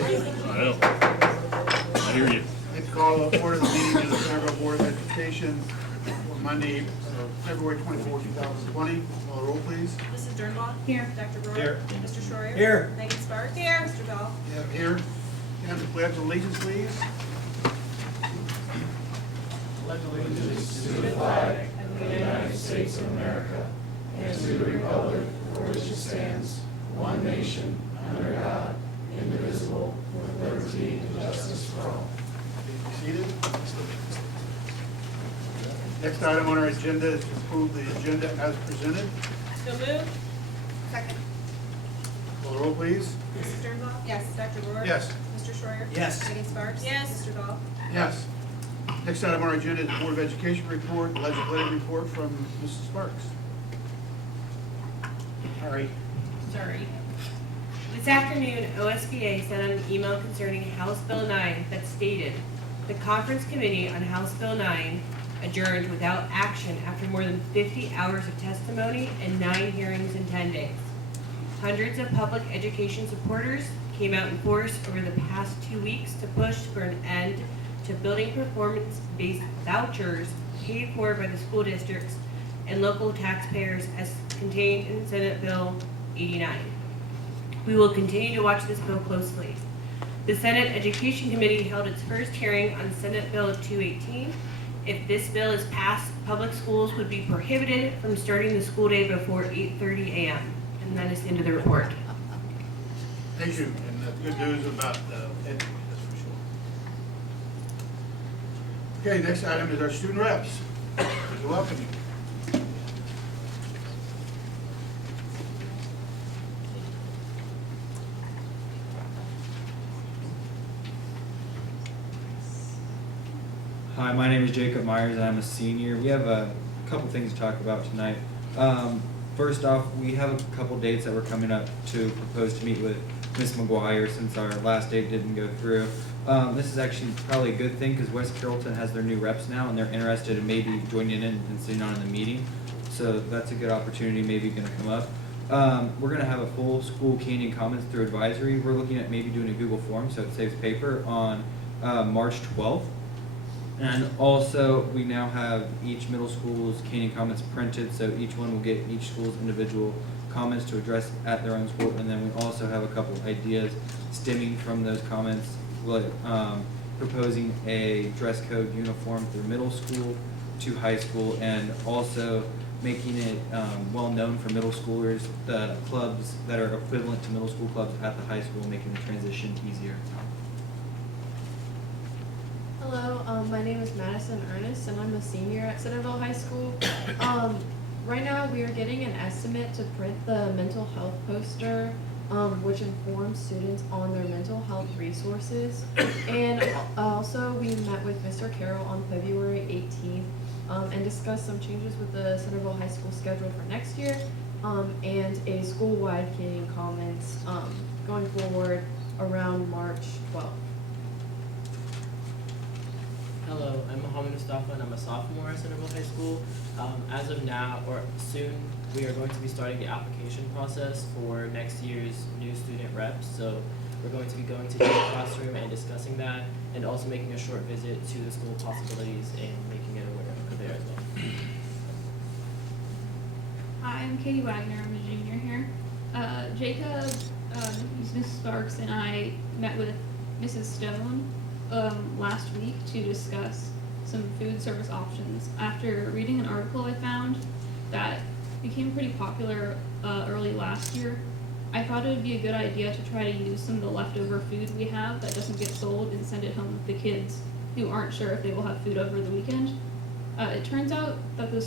I know. I hear you. I'd like to call to order the meeting of the Centerville Board of Education for Monday, February 24, 2020. Call the roll, please. Mrs. Dernbach? Here. Dr. Brewer? Here. Mr. Schroyer? Here. Megan Sparks? Here. Mr. Dahl? Yeah, here. And the pledge of allegiance, please. Pledge of allegiance to the flag of the United States of America and to the republic for which it stands, one nation, under God, indivisible, with liberty and justice for all. Be seated. Next item on our agenda is to approve the agenda as presented. So moved. Second. Call the roll, please. Mrs. Dernbach? Yes. Dr. Brewer? Yes. Mr. Schroyer? Yes. Megan Sparks? Yes. Mr. Dahl? Yes. Next item on our agenda is the Board of Education report, legislative report from Mrs. Sparks. All right. Sorry. This afternoon, OSBA sent out an email concerning House Bill 9 that stated, "The Conference Committee on House Bill 9 adjourned without action after more than 50 hours of testimony and 9 hearings in 10 days. Hundreds of public education supporters came out in force over the past 2 weeks to push for an end to building performance-based vouchers paid for by the school districts and local taxpayers as contained in Senate Bill 89. We will continue to watch this bill closely. The Senate Education Committee held its first hearing on Senate Bill 218. If this bill is passed, public schools would be prohibited from starting the school day before 8:30 a.m. And that is the end of the report. Thank you. And that's good news about Ed, that's for sure. Okay, next item is our student reps. You're welcome. Hi, my name is Jacob Myers, and I'm a senior. We have a couple things to talk about tonight. First off, we have a couple dates that we're coming up to propose to meet with Ms. McGuire since our last date didn't go through. This is actually probably a good thing because West Carrollton has their new reps now, and they're interested in maybe joining in and sitting on in the meeting. So that's a good opportunity, maybe going to come up. We're going to have a full school canning comments through advisory. We're looking at maybe doing a Google form so it saves paper on March 12th. And also, we now have each middle school's canning comments printed, so each one will get each school's individual comments to address at their own school. And then we also have a couple ideas stemming from those comments, like proposing a dress code uniform through middle school to high school, and also making it well known for middle schoolers, the clubs that are equivalent to middle school clubs at the high school, making the transition easier. Hello, my name is Madison Ernest, and I'm a senior at Centerville High School. Right now, we are getting an estimate to print the mental health poster, which informs students on their mental health resources. And also, we met with Mr. Carroll on February 18th and discussed some changes with the Centerville High School schedule for next year, and a school-wide canning comments going forward around March 12th. Hello, I'm Mohammed Mustafa and I'm a sophomore at Centerville High School. As of now, or soon, we are going to be starting the application process for next year's new student reps. So we're going to be going to each classroom and discussing that, and also making a short visit to the school possibilities and making it aware of there as well. Hi, I'm Katie Wagner. I'm a junior here. Jacob, Mrs. Sparks, and I met with Mrs. Stone last week to discuss some food service options. After reading an article I found that became pretty popular early last year, I thought it would be a good idea to try to use some of the leftover food we have that doesn't get sold and send it home with the kids who aren't sure if they will have food over the weekend. It turns out that the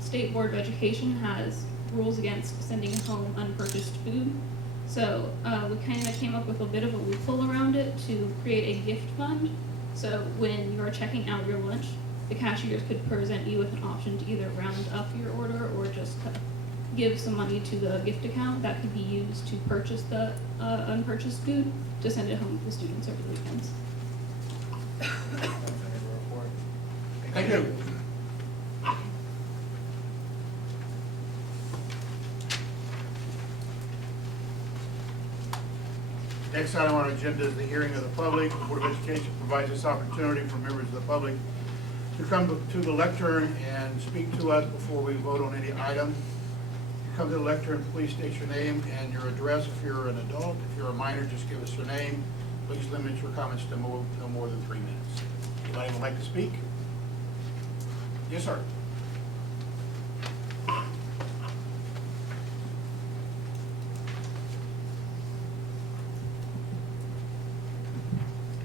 State Board of Education has rules against sending home unpurchased food. So we kind of came up with a bit of a loophole around it to create a gift fund. So when you're checking out your lunch, the cashiers could present you with an option to either round up your order or just give some money to the gift account that could be used to purchase the unpurchased food to send it home to the students over the weekends. Thank you. Next item on our agenda is the hearing of the public. The Board of Education provides this opportunity for members of the public to come to the lectern and speak to us before we vote on any item. Come to the lectern, please state your name and your address. If you're an adult, if you're a minor, just give us your name. Please limit your comments to no more than 3 minutes. Anybody would like to speak? Yes, sir.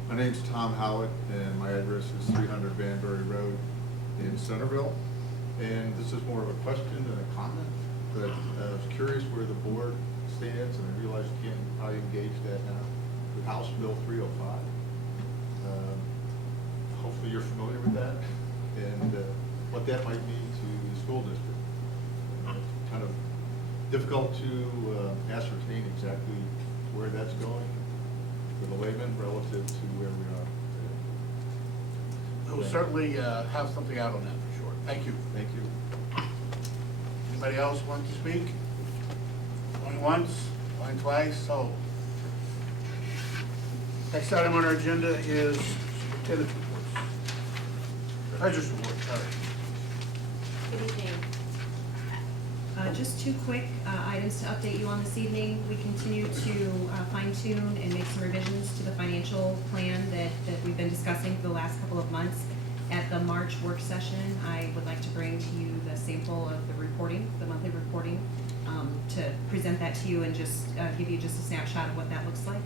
My name's Tom Howlett, and my address is 300 Banbury Road in Centerville. And this is more of a question than a comment, but I was curious where the board stands, and I realize you can't probably engage that now, with House Bill 305. Hopefully you're familiar with that, and what that might mean to the school district. It's kind of difficult to ascertain exactly where that's going for the layman relative to where we are today. We'll certainly have something out on that for sure. Thank you. Thank you. Anybody else want to speak? Going once, going twice, so. Next item on our agenda is superintendent's reports. Treasurer's report, sorry. Good evening. Just two quick items to update you on this evening. We continue to fine tune and make some revisions to the financial plan that we've been discussing for the last couple of months. At the March work session, I would like to bring to you the sample of the reporting, the monthly reporting, to present that to you and just give you just a snapshot of what that looks like.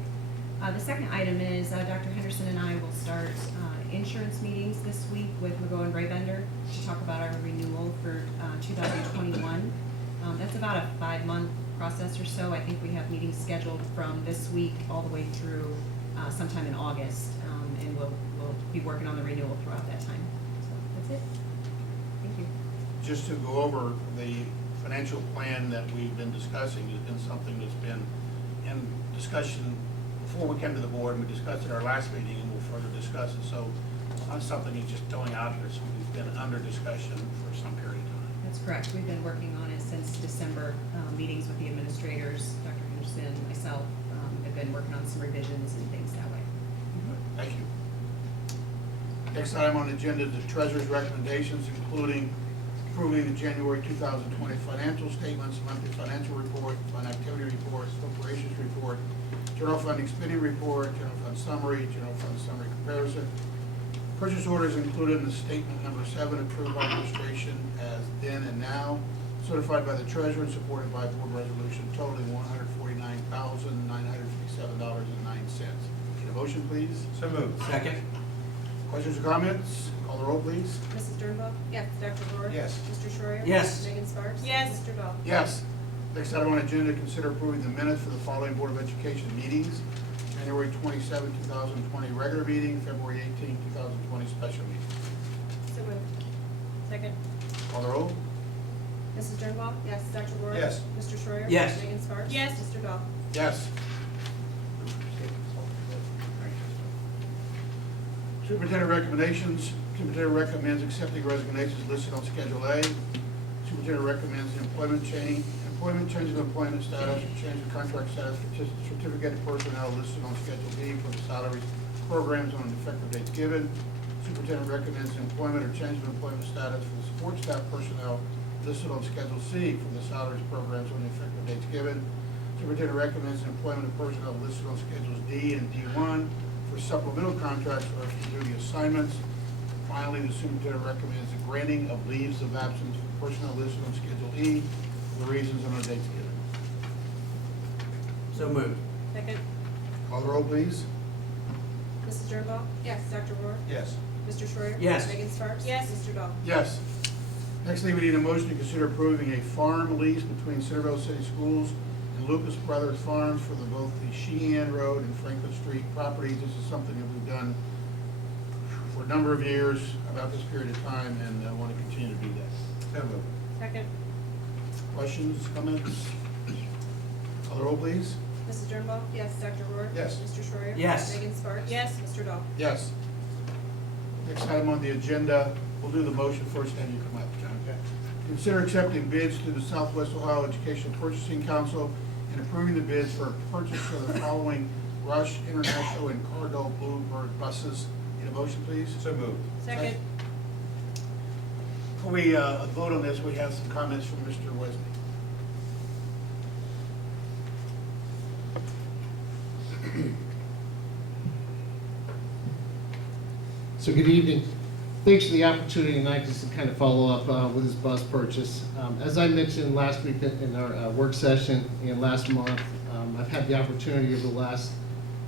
The second item is Dr. Henderson and I will start insurance meetings this week with McGowan Braybender to talk about our renewal for 2021. That's about a 5-month process or so. I think we have meetings scheduled from this week all the way through sometime in August, and we'll be working on the renewal throughout that time. So that's it. Thank you. Just to go over the financial plan that we've been discussing, has been something that's been in discussion before we came to the board, and we discussed it at our last meeting, and we'll further discuss it. So it's not something that's just throwing out there, something that's been under discussion for some period of time. That's correct. We've been working on it since December. Meetings with the administrators, Dr. Henderson, myself, have been working on some revisions and things that way. Thank you. Next item on the agenda is the treasurer's recommendations, including approving the January 2020 financial statements, monthly financial report, fund activity report, appropriations report, general fund expending report, general fund summary comparison. Purchase orders included in the statement number 7, approved by administration as then and now, certified by the treasurer and supported by board resolution totaling $149,957.09. Need a motion, please? So moved. Second. Questions or comments? Call the roll, please. Mrs. Dernbach? Yes. Dr. Rohr? Yes. Mr. Schreier? Yes. Megan Sparks? Yes. Mr. Dahl? Yes. Next item on the agenda, consider approving the minutes for the following Board of Education meetings. January 27, 2020 regular meeting, February 18, 2020 special meeting. So moved. Second. Call the roll. Mrs. Dernbach? Yes. Dr. Rohr? Yes. Mr. Schreier? Yes. Megan Sparks? Yes. Mr. Dahl? Yes. Superintendent recommendations. Superintendent recommends accepting resignations listed on Schedule A. Superintendent recommends the employment change of employment status, change of contract status for certificated personnel listed on Schedule B for the salaries, programs on an effective dates given. Superintendent recommends the employment or change of employment status for the support staff personnel listed on Schedule C for the salaries, programs on the effective dates given. Superintendent recommends the employment of personnel listed on Schedules D and D1 for supplemental contracts or extra duty assignments. Finally, the superintendent recommends the granting of leaves of absence for personnel listed on Schedule E for the reasons and the dates given. So moved. Second. Call the roll, please. Mrs. Dernbach? Yes. Dr. Rohr? Yes. Mr. Schreier? Yes. Megan Sparks? Yes. Mr. Dahl? Yes. Next thing, we need a motion to consider approving a farm lease between Centerville City Schools and Lucas Brothers Farms for both the Sheehan Road and Franklin Street properties. This is something that we've done for a number of years about this period of time, and I want to continue to do that. So moved. Second. Questions, comments? Call the roll, please. Mrs. Dernbach? Yes. Dr. Rohr? Yes. Mr. Schreier? Yes. Megan Sparks? Yes. Mr. Dahl? Yes. Next item on the agenda, we'll do the motion first, then you come up, John. Okay. Consider accepting bids through the Southwest Ohio Education Purchasing Council and approving the bids for purchase of the following Rush International and Cardinal Bluebird buses. Need a motion, please? So moved. Second. Before we vote on this, we have some comments from Mr. Wesley. So good evening. Thanks for the opportunity tonight just to kind of follow up with this bus purchase. As I mentioned last week in our work session and last month, I've had the opportunity over the last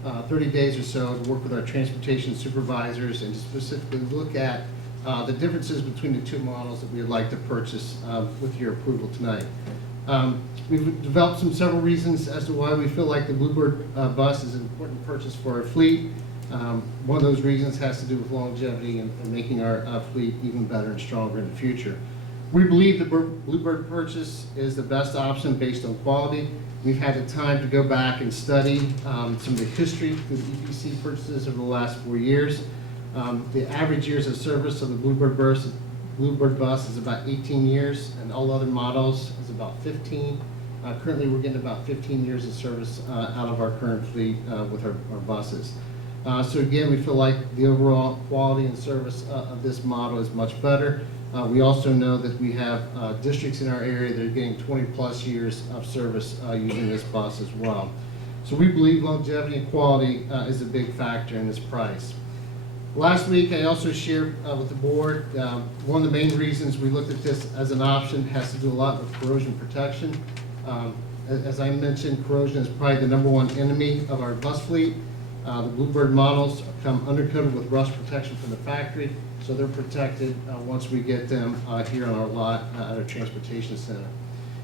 30 days or so to work with our transportation supervisors and to specifically look at the differences between the two models that we would like to purchase with your approval tonight. We've developed several reasons as to why we feel like the Bluebird bus is an important purchase for our fleet. One of those reasons has to do with longevity and making our fleet even better and stronger in the future. We believe the Bluebird purchase is the best option based on quality. We've had the time to go back and study some of the history through the EPC purchases over the last 4 years. The average years of service of the Bluebird bus is about 18 years, and all other models is about 15. Currently, we're getting about 15 years of service out of our current fleet with our buses. So again, we feel like the overall quality and service of this model is much better. We also know that we have districts in our area that are getting 20+ years of service using this bus as well. So we believe longevity and quality is a big factor in this price. Last week, I also shared with the board, one of the main reasons we looked at this as an option has to do a lot with corrosion protection. As I mentioned, corrosion is probably the #1 enemy of our bus fleet. The Bluebird models come undercoated with rust protection from the factory, so they're protected once we get them here on our lot at our transportation center.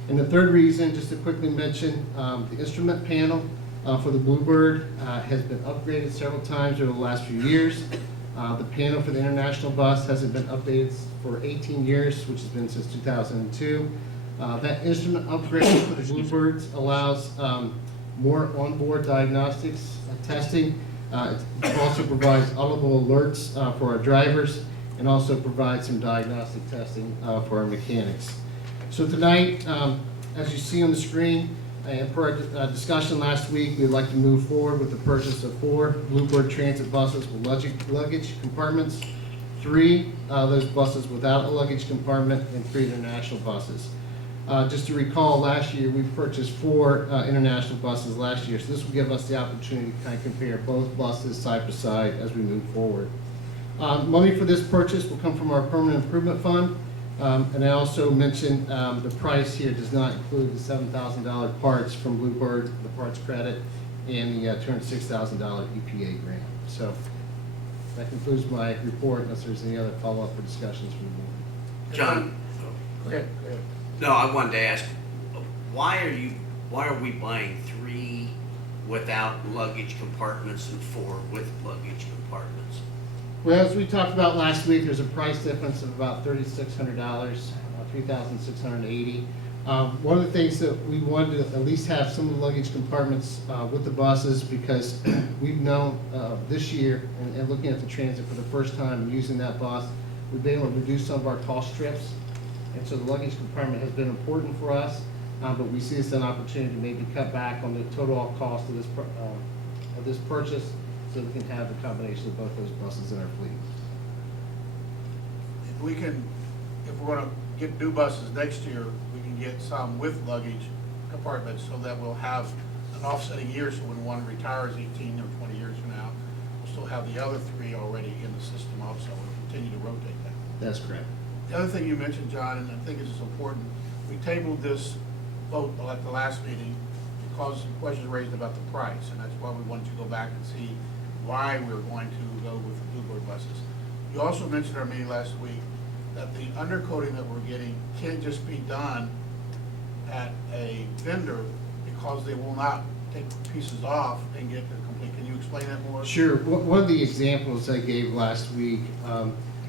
And the third reason, just to quickly mention, the instrument panel for the Bluebird has been upgraded several times over the last few years. The panel for the international bus hasn't been updated for 18 years, which has been since 2002. That instrument upgrade for the Bluebirds allows more onboard diagnostics testing. It also provides audible alerts for our drivers and also provides some diagnostic testing for our mechanics. So tonight, as you see on the screen, and per our discussion last week, we'd like to move forward with the purchase of 4 Bluebird transit buses with luggage compartments, 3 those buses without a luggage compartment, and 3 international buses. Just to recall, last year we purchased 4 international buses last year, so this will give us the opportunity to kind of compare both buses side by side as we move forward. Money for this purchase will come from our permanent improvement fund, and I also mentioned the price here does not include the $7,000 parts from Bluebird, the parts credit, and the $206,000 EPA grant. So that concludes my report, unless there's any other follow-up or discussions from the board. John, Go ahead. no, I wanted to ask, why are we buying 3 without luggage compartments and 4 with luggage compartments? Well, as we talked about last week, there's a price difference of about $3,600, $3,680. One of the things that we wanted to at least have some of the luggage compartments with the buses, because we've known this year, and looking at the transit for the first time and using that bus, we've been able to reduce some of our cost trips. And so the luggage compartment has been important for us, but we see this as an opportunity to maybe cut back on the total cost of this purchase, so we can have the combination of both those buses in our fleet. If we want to get new buses next year, we can get some with luggage compartments so that we'll have an offsetting year, so when one retires 18 or 20 years from now, we'll still have the other 3 already in the system also. We'll continue to rotate that. That's correct. The other thing you mentioned, John, and I think it's important, we tabled this vote at the last meeting because some questions raised about the price, and that's why we wanted to go back and see why we're going to go with the Bluebird buses. You also mentioned our meeting last week that the undercoating that we're getting can't just be done at a vendor because they will not take pieces off and get the complete. Can you explain that more? Sure. One of the examples I gave last week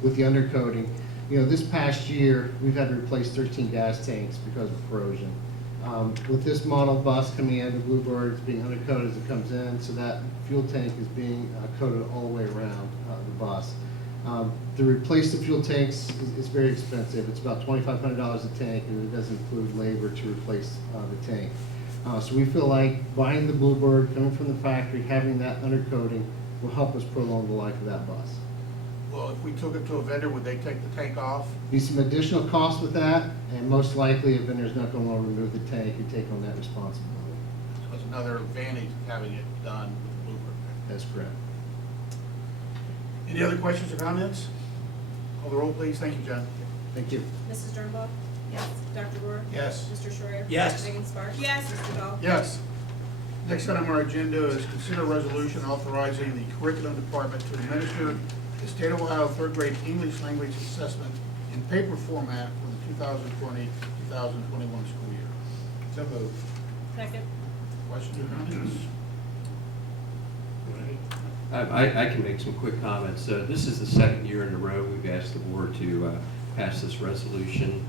with the undercoating, this past year, we've had to replace 13 gas tanks because of corrosion. With this model bus coming in, the Bluebird is being undercoated as it comes in, so that fuel tank is being coated all the way around the bus. To replace the fuel tanks is very expensive. It's about $2,500 a tank, and it doesn't include labor to replace the tank. So we feel like buying the Bluebird, coming from the factory, having that undercoating will help us prolong the life of that bus. Well, if we took it to a vendor, would they take the tank off? Be some additional costs with that, and most likely, if vendor's not going to want to remove the tank, you take on that responsibility. So it's another advantage of having it done with Bluebird. That's correct. Any other questions or comments? Call the roll, please. Thank you, John. Thank you. Mrs. Dernbach? Yes. Dr. Rohr? Yes. Mr. Schreier? Yes. Megan Sparks? Yes. Mr. Dahl? Yes. Next item on our agenda is consider resolution authorizing the curriculum department to administer the State of Ohio third grade English language assessment in paper format for the 2020-2021 school year. So moved. Second. Questions or comments? I can make some quick comments. This is the second year in a row we've asked the board to pass this resolution.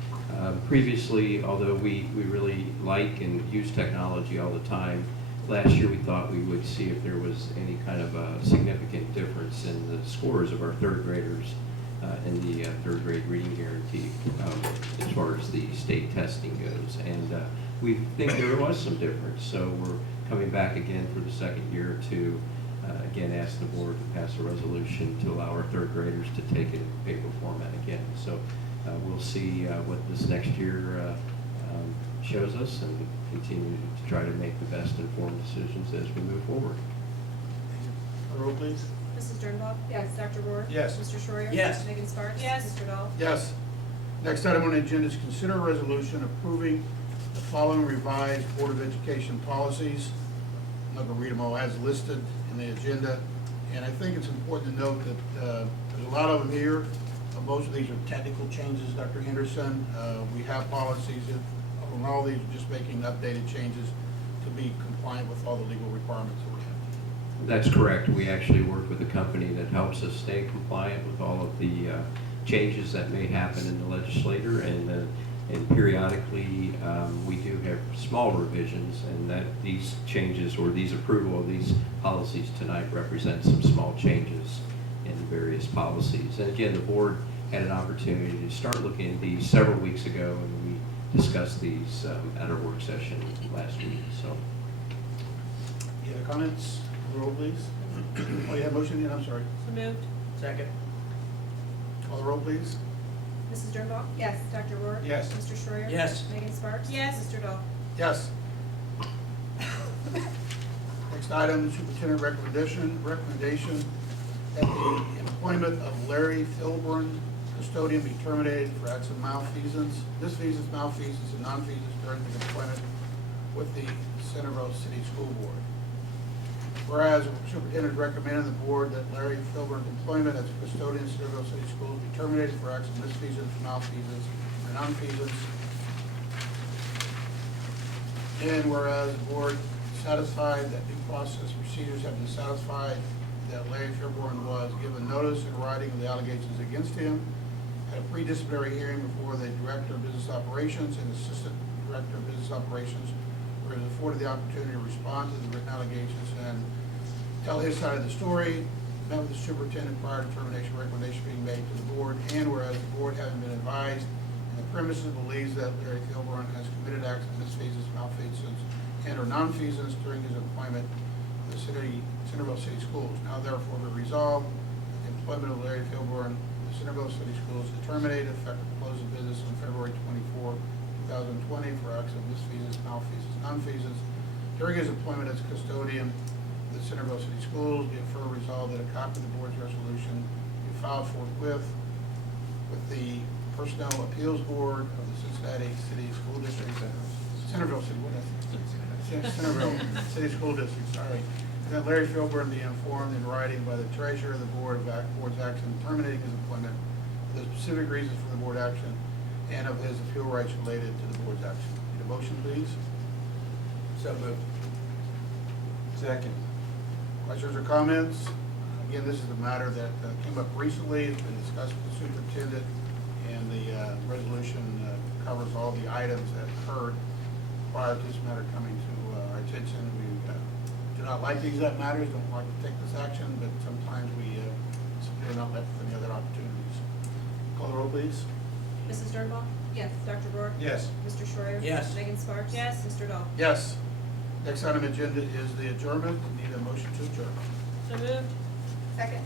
Previously, although we really like and use technology all the time, last year we thought we would see if there was any kind of a significant difference in the scores of our third graders in the third grade reading guarantee as far as the state testing goes. And we think there was some difference, so we're coming back again for the second year to again ask the board to pass a resolution to allow our third graders to take it in paper format again. So we'll see what this next year shows us and continue to try to make the best informed decisions as we move forward. Call the roll, please. Mrs. Dernbach? Yes. Dr. Rohr? Yes. Mr. Schreier? Yes. Megan Sparks? Yes. Mr. Dahl? Yes. Next item on the agenda is consider a resolution approving the following revised Board of Education policies. I'm not going to read them all as listed in the agenda. And I think it's important to note that there's a lot of them here. Most of these are technical changes, Dr. Henderson. We have policies, and all these are just making updated changes to be compliant with all the legal requirements that we have. That's correct. We actually work with a company that helps us stay compliant with all of the changes that may happen in the legislature, and periodically we do have small revisions, and that these changes or these approval of these policies tonight represent some small changes in the various policies. And again, the board had an opportunity to start looking at these several weeks ago, and we discussed these at our work session last week. So, Any other comments? Roll, please. Oh, you have motion? Yeah, I'm sorry. So moved. Second. Call the roll, please. Mrs. Dernbach? Yes. Dr. Rohr? Yes. Mr. Schreier? Yes. Megan Sparks? Yes. Mr. Dahl? Yes. Next item, superintendent recommendation that the employment of Larry Filburn, custodian, be terminated for acts of malfeasance, malfeasance, and nonfeasance during his employment with the Centerville City School Board. Whereas superintendent recommended the board that Larry Filburn's employment as a custodian in Centerville City Schools be terminated for acts of misfeasance, malfeasance, and nonfeasance. And whereas the board satisfied that due process procedures have been satisfied, that Larry Filburn was given notice in writing of the allegations against him, had a pre-disciplinary hearing before the Director of Business Operations and Assistant Director of Business Operations, where he was afforded the opportunity to respond to the written allegations and tell his side of the story, met with the superintendent prior to termination recommendation being made to the board, and whereas the board having been advised and the premises believes that Larry Filburn has committed acts of misfeasance, malfeasance, and or nonfeasance during his employment with the Centerville City Schools. Now therefore be resolved, the employment of Larry Filburn with Centerville City Schools is terminated effective close of business on February 24, 2020 for acts of misfeasance, malfeasance, nonfeasance during his employment as custodian of the Centerville City Schools. Be it further resolved that a copy of the board's resolution be filed forthwith with the Personnel Appeals Board of the Cincinnati City School District, Centerville City, what is it? Centerville City School District, sorry. And that Larry Filburn be informed in writing by the treasurer of the board's action terminating his employment with the specific reasons for the board action and of his appeal rights related to the board's action. Need a motion, please? So moved. Second. Questions or comments? Again, this is a matter that came up recently. It's been discussed with the superintendent, and the resolution covers all the items that occurred prior to this matter coming to our attention. We do not like these matters, don't like to take this action, but sometimes we simply are not left with any other opportunities. Call the roll, please. Mrs. Dernbach? Yes. Dr. Rohr? Yes. Mr. Schreier? Yes. Megan Sparks? Yes. Mr. Dahl? Yes. Next item agenda is the adjournment. Need a motion to adjourn. So moved. Second.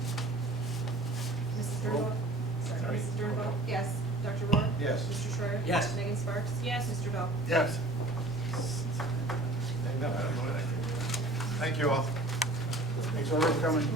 Mrs. Dernbach? Sorry, Mrs. Dernbach? Yes. Dr. Rohr? Yes. Mr. Schreier? Yes. Megan Sparks? Yes. Mr. Dahl? Yes. Thank you all. Thanks everyone for coming.